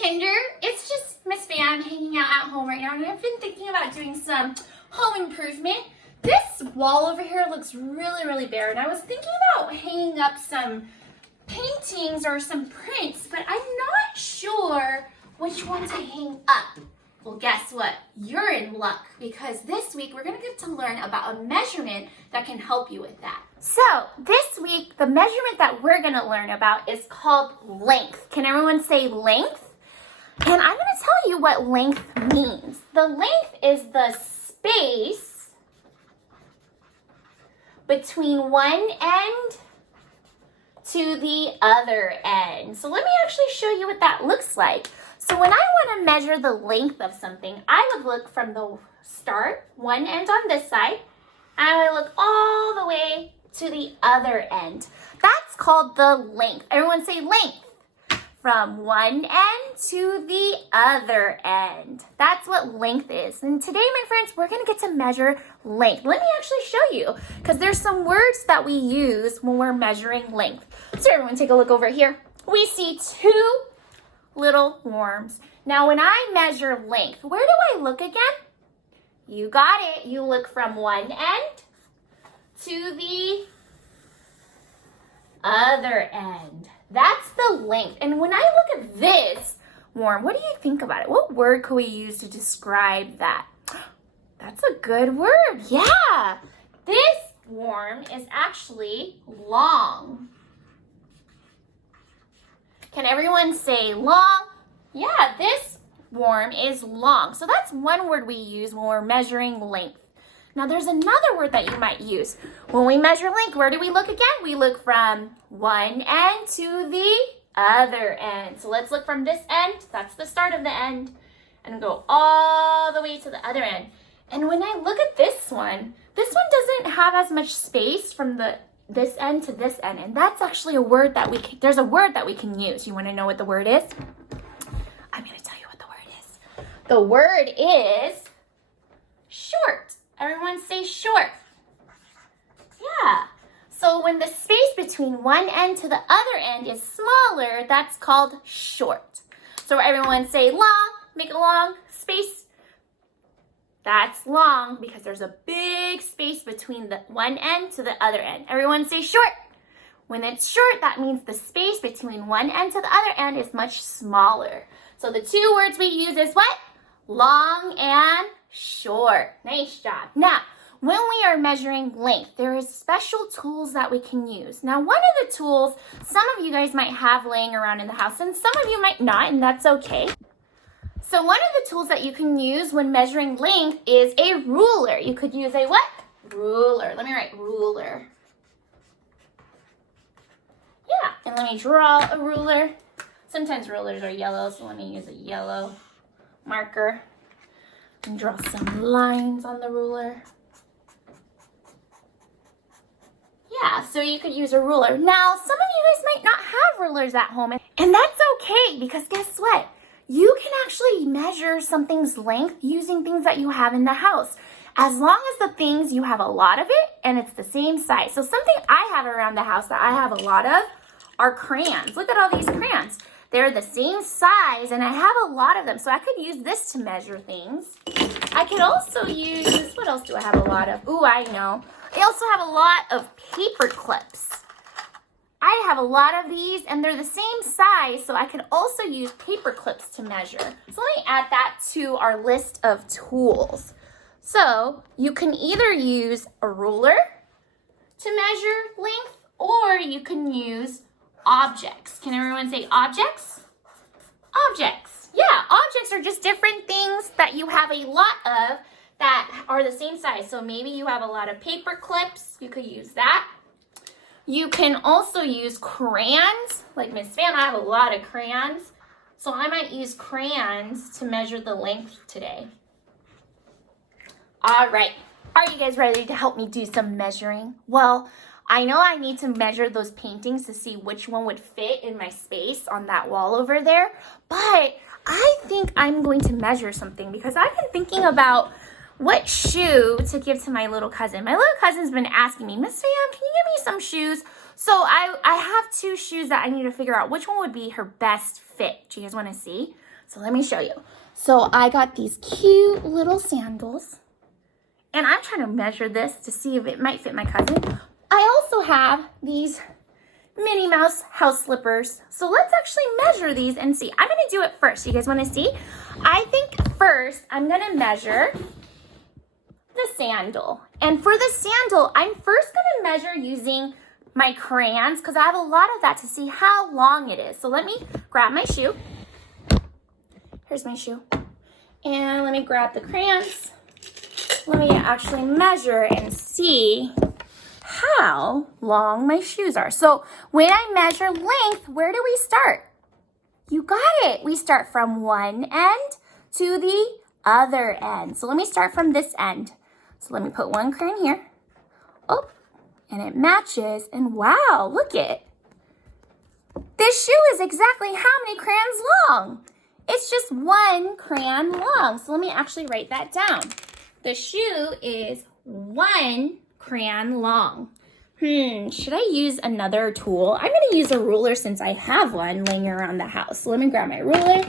Kinder. It's just Miss Van hanging out at home right now, and I've been thinking about doing some home improvement. This wall over here looks really bare, and I was thinking about hanging up some paintings or some prints, but I'm not sure which one to hang up. Well, guess what? You're in luck, because this week we're going to get to learn about a measurement that can help you with that. So this week, the measurement that we're going to learn about is called length. Can everyone say length? And I'm going to tell you what length means. The length is the space between one end to the other end. So let me actually show you what that looks like. So when I want to measure the length of something, I would look from the start, one end on this side, and I would look all the way to the other end. That's called the length. Everyone say length. From one end to the other end. That's what length is. And today, my friends, we're going to get to measure length. Let me actually show you, because there's some words that we use when we're measuring length. So everyone take a look over here. We see two little worms. Now, when I measure length, where do I look again? You got it. You look from one end to the other end. That's the length. And when I look at this worm, what do you think about it? What word could we use to describe that? That's a good word. Yeah. This worm is actually long. Can everyone say long? Yeah, this worm is long. So that's one word we use when we're measuring length. Now there's another word that you might use. When we measure length, where do we look again? We look from one end to the other end. So let's look from this end, that's the start of the end, and go all the way to the other end. And when I look at this one doesn't have as much space from this end to this end. And that's actually a word that there's a word that we can use. You want to know what the word is? I'm going to tell you what the word is. The word is short. Everyone say short. Yeah. So when the space between one end to the other end is smaller, that's called short. So everyone say long, make a long space. That's long because there's a big space between the one end to the other end. Everyone say short. When it's short, that means the space between one end to the other end is much smaller. So the two words we use is what? Long and short. Nice job. Now, when we are measuring length, there is special tools that we can use. Now, one of the tools some of you guys might have laying around in the house, and some of you might not, and that's okay. So one of the tools that you can use when measuring length is a ruler. You could use a what? Ruler. Let me write ruler. Yeah, and let me draw a ruler. Sometimes rulers are yellow, so let me use a yellow marker and draw some lines on the ruler. Yeah, so you could use a ruler. Now, some of you guys might not have rulers at home, and that's okay, because guess what? You can actually measure something's length using things that you have in the house, as long as the things you have a lot of it and it's the same size. So something I have around the house that I have a lot of are crayons. Look at all these crayons. They're the same size, and I have a lot of them, so I could use this to measure things. I could also use, what else do I have a lot of? Ooh, I know. I also have a lot of paper clips. I have a lot of these, and they're the same size, so I could also use paper clips to measure. So let me add that to our list of tools. So you can either use a ruler to measure length, or you can use objects. Can everyone say objects? Objects. Yeah, objects are just different things that you have a lot of that are the same size. So maybe you have a lot of paper clips. You could use that. You can also use crayons. Like Miss Van, I have a lot of crayons. So I might use crayons to measure the length today. All right. Are you guys ready to help me do some measuring? Well, I know I need to measure those paintings to see which one would fit in my space on that wall over there. But I think I'm going to measure something, because I've been thinking about what shoe to give to my little cousin. My little cousin's been asking me, Miss Sam, can you give me some shoes? So I have two shoes that I need to figure out which one would be her best fit. Do you guys want to see? So let me show you. So I got these cute little sandals. And I'm trying to measure this to see if it might fit my cousin. I also have these Minnie Mouse house slippers. So let's actually measure these and see. I'm gonna do it first. You guys wanna see? I think first I'm gonna measure the sandal. And for the sandal, I'm first gonna measure using my crayons because I have a lot of that to see how long it is. So let me grab my shoe. Here's my shoe. And let me grab the crayons. Let me actually measure and see how long my shoes are. So when I measure length, where do we start? You got it. We start from one end to the other end. So let me start from this end. So let me put one crayon here. Oh, and it matches. And wow, look it. This shoe is exactly how many crayons long? It's just one crayon long. So let me actually write that down. The shoe is one crayon long. Should I use another tool? I'm gonna use a ruler since I have one laying around the house. So let me grab my ruler.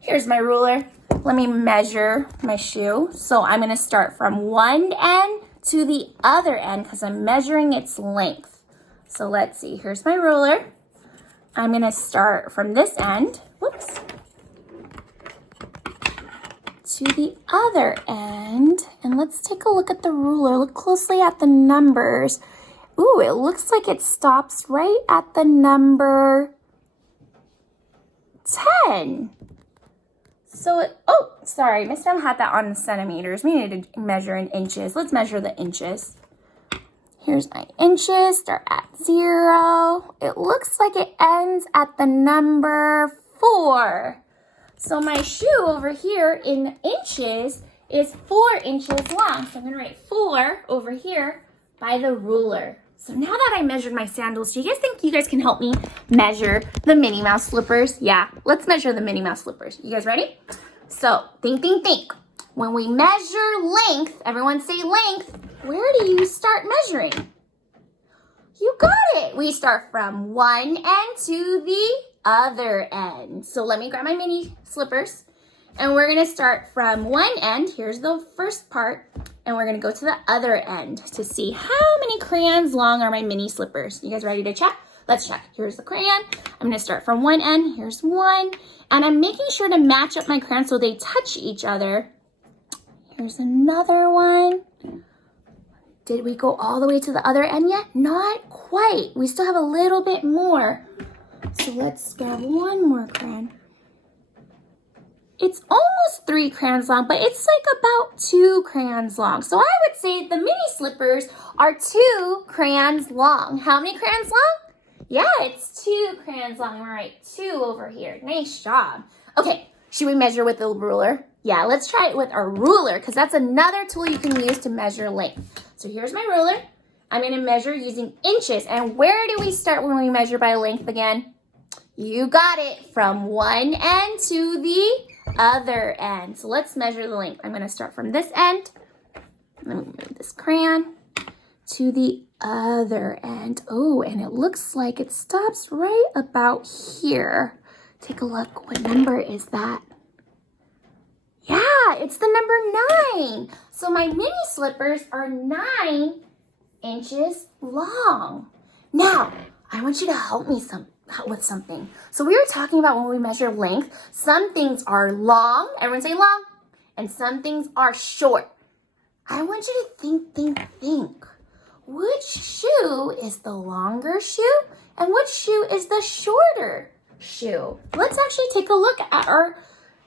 Here's my ruler. Let me measure my shoe. So I'm gonna start from one end to the other end because I'm measuring its length. So let's see, here's my ruler. I'm gonna start from this end, whoops, to the other end. And let's take a look at the ruler. Look closely at the numbers. Ooh, it looks like it stops right at the number 10. So oh, sorry, Miss Mom had that on centimeters. We need to measure in inches. Let's measure the inches. Here's my inches, they're at 0. It looks like it ends at the number 4. So my shoe over here in inches is 4 inches long. So I'm gonna write 4 over here by the ruler. So now that I measured my sandals, do you guys think you guys can help me measure the Minnie Mouse slippers? Yeah, let's measure the Minnie Mouse slippers. You guys ready? So think, think, think. When we measure length, everyone say length, where do you start measuring? You got it. We start from one end to the other end. So let me grab my mini slippers and we're gonna start from one end. Here's the first part. And we're gonna go to the other end to see how many crayons long are my mini slippers. You guys ready to check? Let's check. Here's the crayon. I'm gonna start from one end. Here's one. And I'm making sure to match up my crayons so they touch each other. Here's another one. Did we go all the way to the other end yet? Not quite. We still have a little bit more. So let's grab one more crayon. It's almost 3 crayons long, but it's like about 2 crayons long. So I would say the mini slippers are 2 crayons long. How many crayons long? Yeah, it's 2 crayons long. All right, 2 over here. Nice job. Okay, should we measure with the ruler? Yeah, let's try it with our ruler because that's another tool you can use to measure length. So here's my ruler. I'm gonna measure using inches. And where do we start when we measure by length again? You got it, from one end to the other end. So let's measure the length. I'm gonna start from this end. Let me move this crayon to the other end. Oh, and it looks like it stops right about here. Take a look, what number is that? Yeah, it's the number 9. So my mini slippers are 9 inches long. Now, I want you to help me with something. So we were talking about when we measure length, some things are long, everyone say long, and some things are short. I want you to think. Which shoe is the longer shoe and which shoe is the shorter shoe? Let's actually take a look at our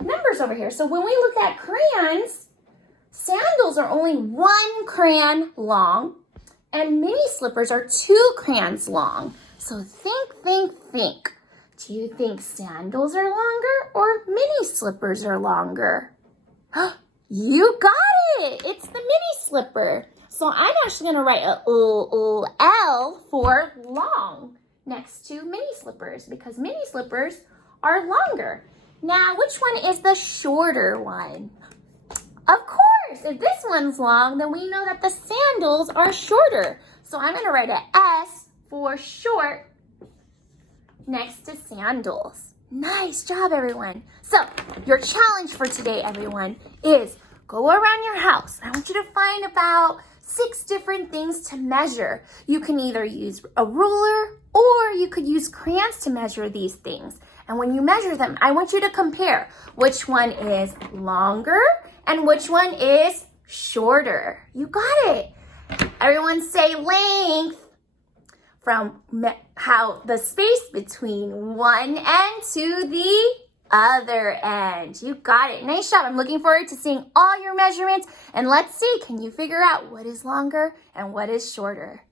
numbers over here. So when we look at crayons, sandals are only 1 crayon long and mini slippers are 2 crayons long. So think. Do you think sandals are longer or mini slippers are longer? You got it! It's the mini slipper. So I'm actually gonna write a L for long next to mini slippers because mini slippers are longer. Now, which one is the shorter one? Of course, if this one's long, then we know that the sandals are shorter. So I'm gonna write a S for short next to sandals. Nice job, everyone. So, your challenge for today, everyone, is go around your house. I want you to find about 6 different things to measure. You can either use a ruler or you could use crayons to measure these things. And when you measure them, I want you to compare which one is longer and which one is shorter. You got it. Everyone say length from how the space between one end to the other end. You got it. Nice job. I'm looking forward to seeing all your measurements. And let's see, can you figure out what is longer and what is shorter?